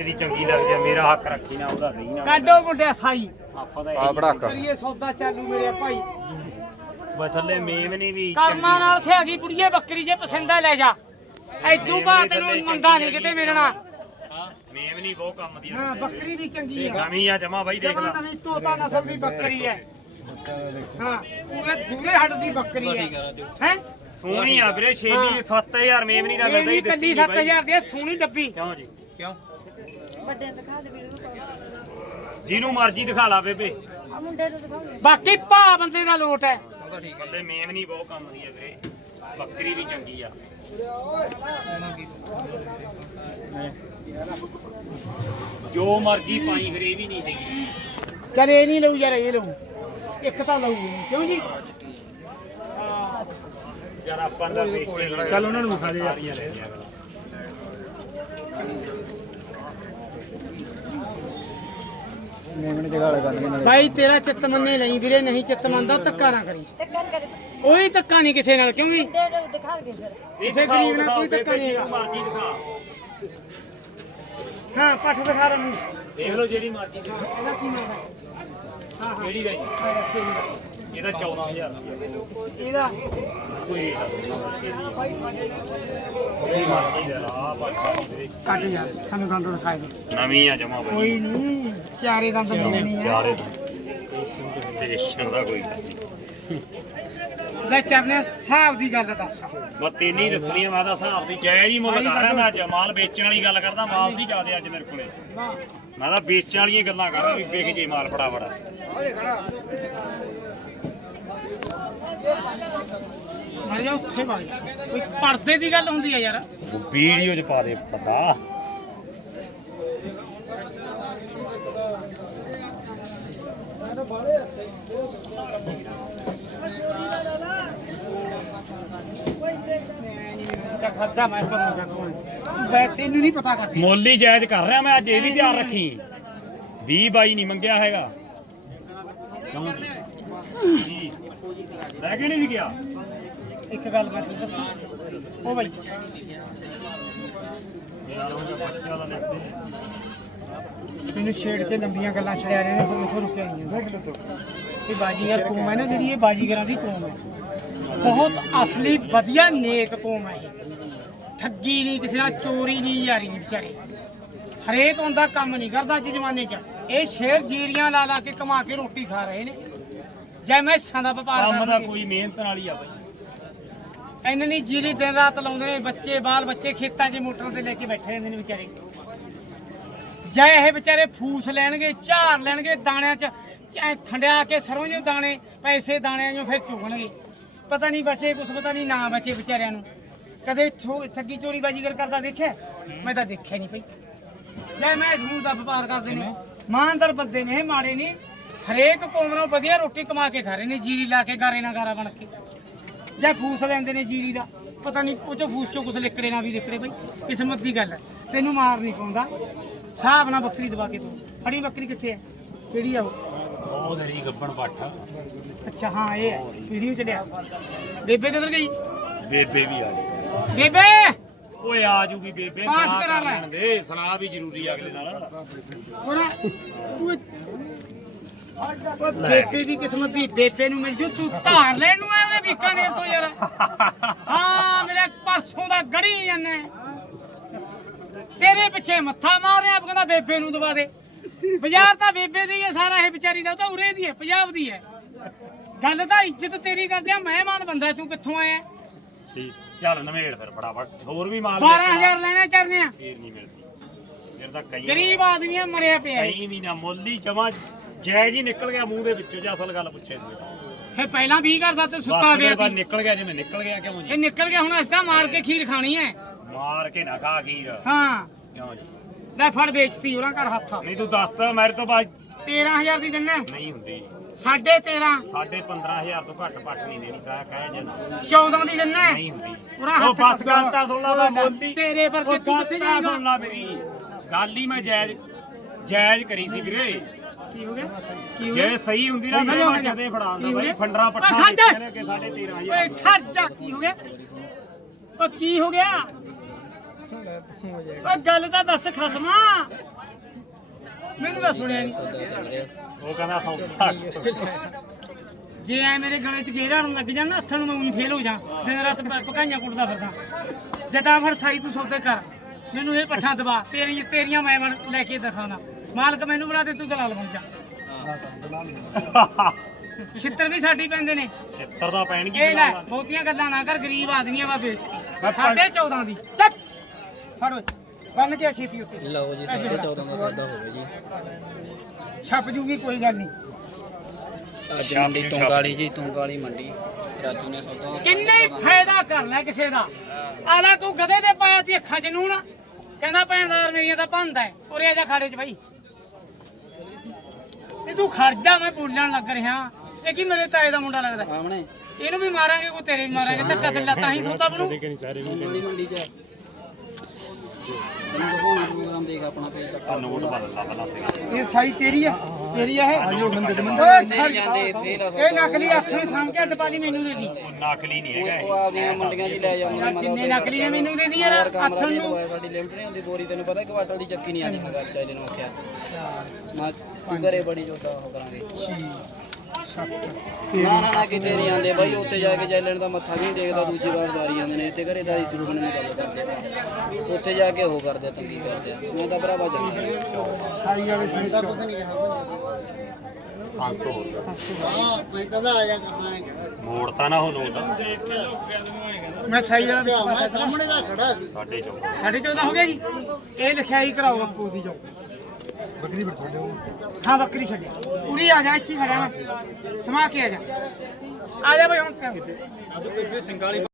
ਇਹਦੀ ਚੰਗੀ ਲੱਗਦੀ ਆ ਮੇਰਾ ਹੱਕ ਰੱਖੀ ਨਾ ਉਹਦਾ ਨਹੀਂ ਨਾ। ਕਾਢੋ ਮੁੰਡਿਆ ਸਾਈ। ਆਪਾਂ ਦਾ ਆ। ਬੜਾਕਾ ਕਰੀਏ ਸੌਦਾ ਚਾਲੂ ਮੇਰੇ ਭਾਈ। ਬਥੱਲੇ ਮੇਮ ਨੇ ਵੀ ਕਰਮਾਂ ਨਾਲ ਥੇ ਹੈਗੀ ਬੁੜੀਏ ਬੱਕਰੀ ਜੇ ਪਸੰਦ ਆ ਲੈ ਜਾ। ਐਦੂ ਬਾ ਤੈਨੂੰ ਮੰਦਾ ਨਹੀਂ ਕਿਤੇ ਮਿਲਣਾ। ਮੇਮ ਨਹੀਂ ਬਹੁਤ ਕੰਮ ਦੀ ਆ। ਹਾਂ ਬੱਕਰੀ ਵੀ ਚੰਗੀ ਹੈ ਨਵੀਂ ਆ ਜਮਾ ਬਾਈ ਦੇਖ ਜਮਾ ਲੈ। ਨਵੀਂ ਤੋਤਾ ਨਸਲ ਦੀ ਬੱਕਰੀ ਹੈ। ਹਾਂ ਪੂਰੇ ਦੂਰੇ ਹੱਟ ਦੀ ਬੱਕਰੀ ਹੈ। ਹੈ? ਸੋਹਣੀ ਆ ਵੀਰੇ ਛੇਲੀ 7000 ਮੇਮ ਨਹੀਂ ਦਾ ਇਹ ਮਿਲਦਾ ਹੀ ਦਿੱਤੀ ਨੀ ਬਾਈ। 7000 ਦੀ ਹੈ, ਸੋਹਣੀ ਡੱਬੀ। ਕਿਉਂ ਜੀ? ਕਿਉਂ? ਵੱਡੇ ਨੂੰ ਦਿਖਾ ਦੇ ਵੀਡੀਓ ਜਿਹਨੂੰ ਮਰਜ਼ੀ ਦਿਖਾ ਲਾ ਬੇਬੇ। ਆ ਮੁੰਡੇ ਨੂੰ ਦਿਖਾਉਂਗੇ ਬਾਕੀ ਭਾ ਬੰਦੇ ਦਾ ਲੋਟ ਹੈ। ਉਹਦਾ ਠੀਕ ਕੱਲੇ ਮੇਮ ਨਹੀਂ ਬਹੁਤ ਕੰਮ ਦੀ ਆ ਵੀਰੇ। ਬੱਕਰੀ ਵੀ ਚੰਗੀ ਆ। ਜੋ ਮਰਜ਼ੀ ਪਾਈ ਫਿਰ ਇਹ ਵੀ ਨਹੀਂ ਹੈਗੀ। ਚਲ ਇਹ ਨਹੀਂ ਲਊ ਯਾਰ ਇਹ ਲਊ। ਇੱਕ ਤਾਂ ਲਊ ਕਿਉਂ ਜੀ? ਯਾਰ ਆਪਾਂ ਦਾ ਕੇ ਚੱਲ ਉਹਨਾਂ ਨੂੰ ਵਿਖਾ ਦੇ ਯਾਰ। ਸਾਰੀਆਂ ਲੈ ਲਿਆ ਅਗਲਾ। ਮੇਮਣ ਭਾਈ ਤੇਰਾ ਚਿੱਤ ਮੰਨੇ ਨਹੀਂ ਵੀਰੇ ਨਹੀਂ ਚਿੱਤ ਮੰਨਦਾ ਧੱਕਾ ਨਾ ਕਰੀ। ਟੱਕਰ ਕਰ ਕੋਈ ਧੱਕਾ ਨਹੀਂ ਕਿਸੇ ਨਾਲ ਕਿਉਂ ਵੀ? ਦਿਖਾ ਦੇ ਫਿਰ। ਕਿਸੇ ਦਿਖਾਓ, ਗਰੀਬ ਨਾਲ ਕੋਈ ਧੱਕਾ ਨਹੀਂ ਹੈਗਾ। ਮਰਜ਼ੀ ਦਿਖਾ। ਹਾਂ ਪੱਠ ਦਿਖਾ ਰਮੂ ਦੇਖ ਲਓ ਜਿਹੜੀ ਮਰਜ਼ੀ ਦਿਖਾ। ਇਹਦਾ ਕੀ ਨਾਮ ਹੈ ਹਾਂ। ਹਾਂ ਕਿਹੜੀ ਦਾ ਜੀ? ਆਹ ਰੱਖੇ ਜੀ। ਇਹਦਾ 14000 ਰੁਪਏ ਇਹਦਾ? ਕੋਈ ਰੇਟ ਨਹੀਂ। ਜਿਹੜੀ ਮਰਜ਼ੀ ਦੇ ਲਾ ਬਾਕੀ ਵੀਰੇ ਕੱਟ ਯਾਰ ਸਾਨੂੰ ਦੰਦ ਦਿਖਾਏ ਦੇ। ਨਵੀਂ ਆ ਜਮਾ ਬਾਈ ਕੋਈ ਨਹੀਂ ਚਾਰੇ ਦੰਦ ਮਿਲਣੀ ਆ। ਚਾਰੇ ਸਟੇਸ਼ਨ ਦਾ ਕੋਈ ਗੱਲ ਨਹੀਂ। ਲੈ ਚਰਨੇ ਹਿਸਾਬ ਦੀ ਗੱਲ ਦੱਸ। ਮੈਂ ਤੈਨੂੰ ਹੀ ਦੱਸਣੀ ਆ ਮੈਂ ਤਾਂ ਹਿਸਾਬ ਦੀ ਜਾਇਜ਼ ਹੀ ਮੁੱਲ ਕਰ ਰਿਹਾ। ਮੈਂ ਅੱਜ ਮਾਲ ਵੇਚਣ ਵਾਲੀ ਗੱਲ ਕਰਦਾ ਮਾਲ ਸੀ ਜ਼ਿਆਦੇ ਅੱਜ ਮੇਰੇ ਕੋਲੇ। ਮੈਂ ਤਾਂ ਵੇਚਣ ਵਾਲੀਆਂ ਗੱਲਾਂ ਕਰ ਰਿਹਾ ਵੀ ਵਿਕ ਜੇ ਮਾਲ ਬੜਾ ਬੜਾ। ਮਰ ਜਾ ਉੱਥੇ ਵਗ ਜਾ। ਕੋਈ ਪਰਦੇ ਦੀ ਗੱਲ ਹੁੰਦੀ ਆ ਯਾਰ। ਵੀਡੀਓ 'ਚ ਪਾ ਦੇ ਪਤਾ ਖਰਚਾ ਮੈਂ ਕਰੂੰਗਾ ਤੂੰ ਬੈ ਤੈਨੂੰ ਨਹੀਂ ਪਤਾ ਕਸ। ਮੁੱਲ ਹੀ ਜਾਇਜ਼ ਕਰ ਰਿਹਾ ਮੈਂ ਅੱਜ ਇਹ ਵੀ ਧਿਆਨ ਰੱਖੀ। 20 ਬਾਈ ਨਹੀਂ ਮੰਗਿਆ ਹੈਗਾ। ਕਿਉਂ? ਲੈ ਕੇ ਨਹੀਂ ਗਿਆ? ਇੱਕ ਗੱਲ ਮੈਂ ਤੈਨੂੰ ਦੱਸਾਂ। ਉਹ ਬਾਈ। ਯਾਰ ਉਹ ਬੱਚਾ ਦਾ ਲਿਖਦੇ ਮੈਨੂੰ ਛੇੜ ਕੇ ਲੰਬੀਆਂ ਗੱਲਾਂ ਛੜਿਆ ਰਹੇ ਨੇ ਫਿਰ ਮੈਥੋਂ ਰੁਕਿਆ ਨਹੀਂ ਇਹ ਬਾਜੀਗਰ ਕੌਮ ਹੈ ਨਾ ਜਿਹੜੀ ਇਹ ਬਾਜੀਗਰਾਂ ਦੀ ਕੌਮ ਹੈ। ਬਹੁਤ ਅਸਲੀ ਵਧੀਆ ਨੇਕ ਕੌਮ ਹੈ ਠੱਗੀ ਨਹੀਂ ਕਿਸੇ ਨਾਲ ਚੋਰੀ ਨਹੀਂ ਯਾਰੀ ਨਹੀਂ ਵਿਚਾਰੇ। ਹਰੇਕ ਬੰਦਾ ਕੰਮ ਨਹੀਂ ਕਰਦਾ ਅੱਜ ਜ਼ਮਾਨੇ 'ਚ। ਇਹ ਸ਼ੇਰ ਜੀਰੀਆਂ ਲਾ ਲਾ ਕੇ ਕਮਾ ਕੇ ਰੋਟੀ ਖਾ ਰਹੇ ਨੇ। ਜੈ ਮੈਂ ਦਾ ਵਪਾਰ ਕੰਮ ਦਾ ਕਰਨਗੇ। ਕੋਈ ਮਿਹਨਤ ਨਾਲ ਹੀ ਆ ਬਾਈ। ਇੰਨੇ ਨਹੀਂ ਜੀਰੀ ਦਿਨ ਰਾਤ ਲਾਉਂਦੇ ਨੇ ਬੱਚੇ ਬਾਲ ਬੱਚੇ ਖੇਤਾਂ 'ਚ ਮੋਟਰ ਤੇ ਲੈ ਕੇ ਬੈਠੇ ਰਹਿੰਦੇ ਨੇ ਵਿਚਾਰੇ। ਜੈ ਇਹ ਵਿਚਾਰੇ ਫੂਸ ਲੈਣਗੇ ਝਾੜ ਲੈਣਗੇ ਦਾਣਿਆਂ 'ਚ ਐਂ ਖੰਡਿਆ ਕੇ ਸਰੋਂ ਜਿਹੇ ਦਾਣੇ ਪੈਸੇ ਦਾਣਿਆਂ 'ਚੋਂ ਫਿਰ ਚੁਗਣਗੇ। ਪਤਾ ਨਹੀਂ ਬਚੇ ਕੁਛ ਪਤਾ ਨਹੀਂ ਨਾ ਬਚੇ ਵਿਚਾਰਿਆਂ ਨੂੰ। ਕਦੇ ਠੋ- ਠੱਗੀ ਚੋਰੀ ਬਾਜੀਗਰ ਕਰਦਾ ਦੇਖਿਆ? ਮੈਂ ਤਾਂ ਦੇਖਿਆ ਨਹੀਂ ਭਈ ਜੈ ਮੈਂ ਸਮੂਹ ਦਾ ਵਪਾਰ ਕਰਦੇ ਨੇ ਇਮਾਨਦਾਰ ਬੰਦੇ ਨੇ ਇਹ ਮਾੜੇ ਨਹੀਂ ਹਰੇਕ ਕੌਮ ਨੂੰ ਵਧੀਆ ਰੋਟੀ ਕਮਾ ਕੇ ਖਾ ਰਹੇ ਨੇ ਜੀਰੀ ਲਾ ਕੇ ਗਾਰੇ ਨਾਲ ਗਾਰਾ ਬਣ ਕੇ। ਜਾਂ ਫੂਸ ਲੈਂਦੇ ਨੇ ਜੀਰੀ ਦਾ। ਪਤਾ ਨਹੀਂ ਉਹ ਚੋਂ ਫੂਸ ਚੋਂ ਕੁਛ ਲਿਕੜੇ ਨਾ ਵੀ ਲਿਕੜੇ ਬਈ ਕਿਸਮਤ ਦੀ ਗੱਲ ਹੈ। ਤੈਨੂੰ ਮਾਰ ਨਹੀਂ ਪਾਉਂਦਾ। ਹਿਸਾਬ ਨਾਲ ਬੱਕਰੀ ਦਵਾ ਕੇ ਤੂੰ ਫੜੀ ਬੱਕਰੀ ਕਿੱਥੇ ਹੈ? ਕਿਹੜੀ ਆ ਉਹ? ਉਹ ਤੇਰੀ ਗੱਬਣ ਪੱਠ ਅੱਛਾ ਹਾਂ ਇਹ ਹੈ। ਵੀਡੀਓ ਚ ਲਿਆ। ਬੇਬੇ ਕਿੱਧਰ ਗਈ? ਬੇਬੇ ਵੀ ਆ ਗਈ। ਬੇਬੇ! ਓਏ ਆ ਜੂਗੀ ਬੇਬੇ ਪਾਸ ਸਲਾਹ ਕਰਾ ਕਰ ਲੈ। ਲੈਣ ਦੇ। ਸਲਾਹ ਵੀ ਜ਼ਰੂਰੀ ਆ ਅਗਲੇ ਨਾਲ। ਉਹਦਾ ਤੂੰ ਬੇਬੇ ਦੀ ਕਿਸਮਤ ਦੀ ਬੇਬੇ ਨੂੰ ਮਿਲ ਜੂ ਤੂੰ ਧਾਰ ਲੈਣ ਨੂੰ ਆਇਆ ਉਹਨੇ ਬੀਕਾਨੇਰ ਤੋਂ ਯਾਰ। ਹਾਂ ਮੇਰੇ ਪਰਸੋਂ ਦਾ ਗੜੀ ਜਾਂਦੇ ਤੇਰੇ ਪਿੱਛੇ ਮੱਥਾ ਮਾਰਿਆ ਆਪ ਕਹਿੰਦਾ ਬੇਬੇ ਨੂੰ ਦਵਾ ਦੇ। ਬਾਜ਼ਾਰ ਤਾਂ ਬੇਬੇ ਦੀ ਹੈ ਸਾਰਾ ਇਹ ਵਿਚਾਰੀ ਦਾ ਉਹ ਤਾਂ ਉਰੇ ਦੀ ਹੈ ਪੰਜਾਬ ਦੀ ਹੈ। ਗੱਲ ਤਾਂ ਇੱਜ਼ਤ ਤੇਰੀ ਕਰਦੇ ਆ ਮਹਿਮਾਨ ਬੰਦਾ ਤੂੰ ਕਿੱਥੋਂ ਆਇਆ? ਠੀਕ। ਚੱਲ ਨਵੇੜ ਫਿਰ ਫਟਾਫਟ। ਹੋਰ ਵੀ ਮਾਲ 12000 ਲੈਣੇ ਚਰਨੇ ਆ। ਫੇਰ ਨਹੀਂ ਮਿਲਦੀ। ਫਿਰ ਤਾਂ ਕਈ ਗਰੀਬ ਆਦਮੀ ਆ ਮਰਿਆ ਪਿਆ। ਕਈ ਵੀ ਨਾ ਮੁੱਲ ਹੀ ਜਮਾ ਜਾਇਜ਼ ਹੀ ਨਿਕਲ ਗਿਆ ਮੂੰਹ ਦੇ ਵਿੱਚੋਂ ਜੇ ਅਸਲ ਗੱਲ ਪੁੱਛੇ ਤੂੰ ਫਿਰ ਪਹਿਲਾਂ 20 ਕਰਦਾ ਤੇ ਸੁੱਤਾ ਬਸ ਸੀ। ਨਿਕਲ ਗਿਆ ਜਿਵੇਂ ਨਿਕਲ ਗਿਆ ਕਿਉਂ ਇਹ ਜੀ ਨਿਕਲ ਗਿਆ ਹੁਣ ਅਸੀਂ ਤਾਂ ਮਾਰ ਕੇ ਖੀਰ ਖਾਣੀ ਹੈ। ਮਾਰ ਕੇ ਨਾ ਖਾ ਗੀਰ ਹਾਂ। ਕਿਉਂ ਜੀ? ਲੈ ਫੜ ਵੇਚਤੀ ਉਹਨਾਂ ਘਰ ਹੱਥ। ਨਹੀਂ ਤੂੰ ਦੱਸ ਮੇਰੇ ਤੋਂ ਬਾਅਦ 13000 ਦੀ ਦਿੰਨੇ ਨਹੀਂ ਹੁੰਦੀ। ਸਾਢੇ 13 ਸਾਢੇ 15000 ਤੋਂ ਘੱਟ ਪੱਟ ਨਹੀਂ ਦੇਣੀ ਤਾਂ ਕਹਿ ਜੇ। 14 ਦੀ ਦਿੰਨੇ ਨਹੀਂ ਹੁੰਦੀ। ਉਹ ਹੱਥ ਬਸ। ਗੱਲ ਤਾਂ ਸੁਣ ਲਾ ਮੈਂ ਬੋਲੀ ਤੇਰੇ ਵਰਗੇ ਉਹ ਤੂੰ ਗੱਲ ਕਿੱਥੇ ਤਾਂ ਜਾਏਗਾ? ਸੁਣ ਲਾ ਮੇਰੀ। ਗੱਲ ਹੀ ਮੈਂ ਜਾਇਜ਼ ਜਾਇਜ਼ ਕਰੀ ਸੀ ਵੀਰੇ। ਕੀ ਹੋ ਗਿਆ? ਕੀ ਹੋ ਗਿਆ? ਜੇ ਸਹੀ ਹੁੰਦੀ ਨਾ ਸਹੀ ਮੈਂ ਹੋ ਮੈਂ ਗਿਆ। ਜਦੇ ਫੜਾ ਹੋ ਬਾਈ? ਫੰਡਰਾ ਪੱਠਾ ਜਾ। ਵੇਚਿਆ ਨੇ ਕਿ ਸਾਢੇ 13000 ਓਏ ਜਾ! ਕੀ ਹੋ ਗਿਆ? ਓ ਕੀ ਹੋ ਗਿਆ? ਓਏ ਗੱਲ ਤਾਂ ਦੱਸ ਖਸਮਾ। ਮੈਨੂੰ ਤਾਂ ਸੁਣਿਆ ਨਹੀਂ ਉਹ ਕਹਿੰਦਾ ਸੌਦਾ ਜੇ ਐ ਮੇਰੇ ਗਲੇ 'ਚ ਗੇੜਾ ਨੂੰ ਲੱਗ ਜਾਣ ਨਾ ਹੱਥਾਂ ਨੂੰ ਮੈਂ ਉਹੀ ਫੇਲ ਹੋ ਜਾ। ਦਿਨ ਰਾਤ ਪਕਾਈਆਂ ਕੁੱਟਦਾ ਫਿਰਦਾ। ਜਦਾਂ ਫਿਰ ਸਾਈ ਤੂੰ ਸੌਦੇ ਕਰ। ਮੈਨੂੰ ਇਹ ਪੱਠਾ ਦਬਾ। ਤੇਰੀ ਤੇਰੀਆਂ ਮੈਂ ਲੈ ਕੇ ਦਿਖਾਉਣਾ। ਮਾਲਕ ਮੈਨੂੰ ਬਣਾ ਦੇ ਤੂੰ ਦਲਾਲ ਬਣ ਜਾ। ਛਿੱਤਰ ਵੀ ਸਾਡੀ ਪੈਂਦੇ ਨੇ। ਛਿੱਤਰ ਦਾ ਪੈਣਗੇ ਇਹ ਲੈ ਬਹੁਤੀਆਂ ਗੱਲਾਂ ਨਾ ਕਰ ਗਰੀਬ ਆਦਮੀਆਂ ਵਾ ਮੈਂ ਸਾਢੇ 14 ਦੀ। ਚੱਕ। ਫੜ ਓਏ ਬੰਨ ਕੇ ਛੇਤੀ ਉੱਤੇ ਲਓ ਜੀ ਫੜਾ। 14 ਦਾ ਸੌਦਾ ਹੋ ਗਿਆ ਜੀ। ਛੱਪ ਜੂਗੀ ਕੋਈ ਗੱਲ ਨਹੀਂ। ਅੱਜ ਮੰਡੀ ਤੁੰਗਾਲੀ ਜੀ ਤੁੰਗਾਲੀ ਮੰਡੀ। ਰਾਜੂ ਨੇ ਸੌਦਾ ਕਿੰਨੇ ਹੀ ਫਾਇਦਾ ਕਰ ਲੈ ਕਿਸੇ ਦਾ। ਆਲਾ ਕੋ ਗਧੇ ਦੇ ਪਾਇਆ ਤੀ ਅੱਖਾਂ 'ਚ ਨੂਣ। ਕਹਿੰਦਾ ਭੈਣਦਾਰ ਮੇਰੀਆਂ ਤਾਂ ਭੰਦਾ ਹੈ। ਉਰੇ ਆ ਜਾ ਖਾੜੇ 'ਚ ਬਾਈ। ਇਹ ਤੂੰ ਖੜ ਜਾ ਮੈਂ ਬੋਲਣ ਲੱਗ ਰਿਹਾ। ਇਹ ਕੀ ਮੇਰੇ ਤਾਏ ਦਾ ਮੁੰਡਾ ਲੱਗਦਾ? ਸਾਹਮਣੇ। ਇਹਨੂੰ ਵੀ ਮਾਰਾਂਗੇ ਕੋ ਤੇਰੇ ਵੀ ਮਾਰਾਂਗੇ ਧੱਕਾ ਥੱਲਾ ਤਾਂ ਹੀ ਸੌਦਾ ਬਣੂ। ਤੁੰਗਾਲੀ ਮੰਡੀ। ਚ ਤੈਨੂੰ ਦਿਖਾਉਣਾ ਪ੍ਰੋਗਰਾਮ ਦੇਖ ਆਪਣਾ ਪੇਜ ਆ ਨੋਟ ਬਦਲਦਾ ਸੀਗਾ। ਇਹ ਸਾਈ ਤੇਰੀ ਆ? ਤੇਰੀ ਆ ਇਹ? ਆਜੋ ਬੰਦੇ ਦੇ ਨਹੀਂ ਜਾਂਦੇ ਫੇਲ ਆ ਇਹ ਨਕਲੀ ਹੱਥ ਨੇ ਸਾਂਭ ਕੇ ਅੱਡ ਪਾ ਲਈ ਮੈਨੂੰ ਦੇ ਦੀ। ਉਹ ਨਕਲੀ ਨਹੀਂ ਹੈਗਾ ਉਹ ਆਪਦੀਆਂ ਮੰਡੀਆਂ 'ਚ ਲੈ ਜਾਂਦੇ ਜਿੰਨੇ ਨਕਲੀ ਨੇ ਮੈਨੂੰ ਦੇ ਦੀ ਯਾਰ ਹੱਥਾਂ ਨੂੰ। ਸਾਡੀ ਲਿਮਟ ਨਹੀਂ ਹੁੰਦੀ ਬੋਰੀ ਤੈਨੂੰ ਪਤਾ ਕੁਆਟਲ ਦੀ ਚੱਕੀ ਨਹੀਂ ਆਣੀ ਮੈਂ ਗੱਲ ਚਾਹੀਦੀ ਨੂੰ ਆਖਿਆ ਮੈਂ ਘਰੇ ਬੜੀ ਜੋਤਾ ਉਹ ਕਰਾਂਗੇ। 6 ਨਾ ਨਾ ਨਾ ਕਿਤੇ ਨਹੀਂ ਆਉਂਦੇ ਬਾਈ ਉੱਥੇ ਜਾ ਕੇ ਚੱਲਣ ਦਾ ਮੱਥਾ ਵੀ ਨਹੀਂ ਦੇਖਦਾ ਦੂਜੀ ਵਾਰ ਵਾਰੀ ਜਾਂਦੇ ਨੇ ਤੇ ਘਰੇ ਦਾਰੀ ਸ਼ੁਰੂ ਹੋਣ ਨੂੰ ਗੱਲ ਕਰਦੇ ਆ। ਉੱਥੇ ਜਾ ਕੇ ਉਹ ਕਰਦੇ ਆ, ਤੰਗੀ ਕਰਦੇ ਆ। ਮੈਂ ਤਾਂ ਭਰਾਵਾ ਜਾਂਦਾ। ਸਾਈ ਵਾਲੇ ਸਾਈ ਦਾ 500 ਹੋਰ ਹਾਂ ਮੈਂ ਕਹਿੰਦਾ ਆ ਜਾ ਕਰਨਾ ਮੋੜ ਤਾਂ ਨਾ ਉਹ ਨੋਟ ਮੈਂ ਸਾਈ ਵਾਲਾ ਵਿੱਚ ਮੈਂ ਪਾਤਾ ਸਾਹਮਣੇ ਦਾ ਖੜਾ ਸੀ। ਸਾਡੇ ਚੋਂ ਸਾਢੇ 14 ਹੋ ਗਿਆ ਜੀ। ਇਹ ਲਿਖਾਈ ਕਰਾਓ ਆਪੋ ਦੀ ਜੋ ਬੱਕਰੀ ਬਿਠਾ ਦਿਓ ਹਾਂ ਬੱਕਰੀ ਛੱਡਿਆ ਪੂਰੀ ਆ ਜਾ ਇੱਥੇ ਖੜਿਆ ਮੈਂ। ਸਮਾ ਕੇ ਆ ਜਾ। ਆ ਜਾ ਬਈ ਹੁਣ।